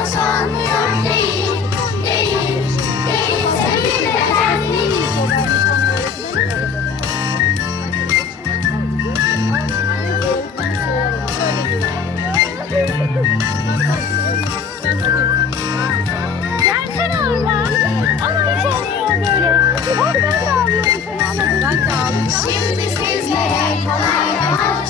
hoşlanmıyor değil, değil, değil. Böyle. Bak ben ağlıyorum sana. Şimdi sizlere kolay gelsin.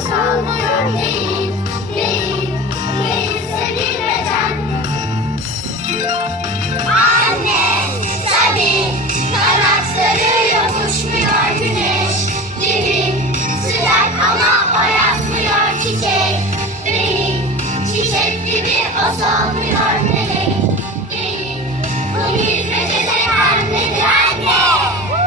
salve a ti.